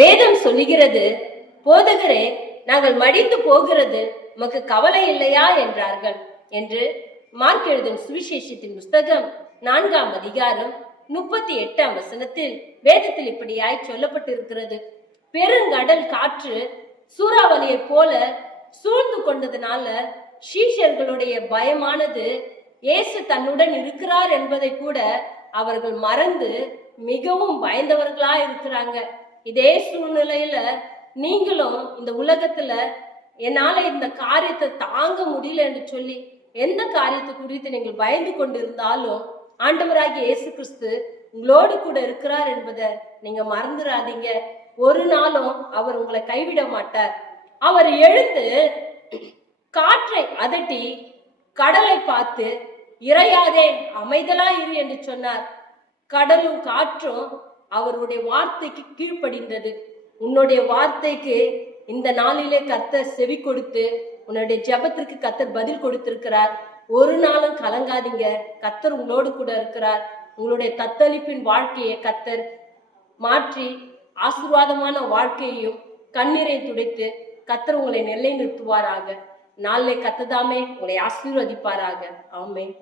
வேதம் சொல்லுகிறது, போதகரே, நாங்கள் மடிந்து போகிறது உமக்கு கவலை இல்லையா என்றார்கள் என்று மார்க் எழுதும் சுவிசேஷத்தின் புஸ்தகம் 4ஆம் அதிகாரம் 38ஆம் வசனத்தில் வேதத்தில் இப்படியாய் சொல்லப்பட்டிருக்கிறது. பெருங்கடல் காற்று சூறாவளியை போல சூழ்ந்து கொண்டதுனால சீஷர்களுடைய பயமானது இயேசு தன்னுடன் இருக்கிறார் என்பதை கூட அவர்கள் மறந்து மிகவும் பயந்தவர்களா இருக்கிறாங்க. இதே சூழ்நிலையில நீங்களும் இந்த உலகத்துல என்னால இந்த காரியத்தை தாங்க முடியல என்று சொல்லி எந்த காரியத்தை குறித்து நீங்கள் பயந்து கொண்டிருந்தாலும் ஆண்டவராகிய இயேசு கிறிஸ்து உங்களோடு கூட இருக்கிறார் என்பதை நீங்க மறந்துடாதீங்க. ஒரு நாளும் அவர் உங்களை கைவிட மாட்டார். அவர் எழுந்து காற்றை அதட்டி கடலை பார்த்து இறையாதே, அமைதலா இரு என்று சொன்னார். கடலும் காற்றும் அவருடைய வார்த்தைக்கு கீழ்ப்படிந்தது. உன்னுடைய வார்த்தைக்கு இந்த நாளிலே கர்த்தர் செவி கொடுத்து உன்னுடைய ஜெபத்திற்கு கர்த்தர் பதில் கொடுத்திருக்கிறார். ஒரு நாளும் கலங்காதீங்க, கர்த்தர் உங்களோடு கூட இருக்கிறார். உங்களுடைய தத்தளிப்பின் வாழ்க்கையை கர்த்தர் மாற்றி ஆசீர்வாதமான வாழ்க்கையையும் கண்ணீரை துடைத்து கர்த்தர் உங்களை நிலை நிறுத்துவாராக. நாளை கர்த்தர் தாமே உங்களை ஆசீர்வதிப்பாராக. ஆமென்.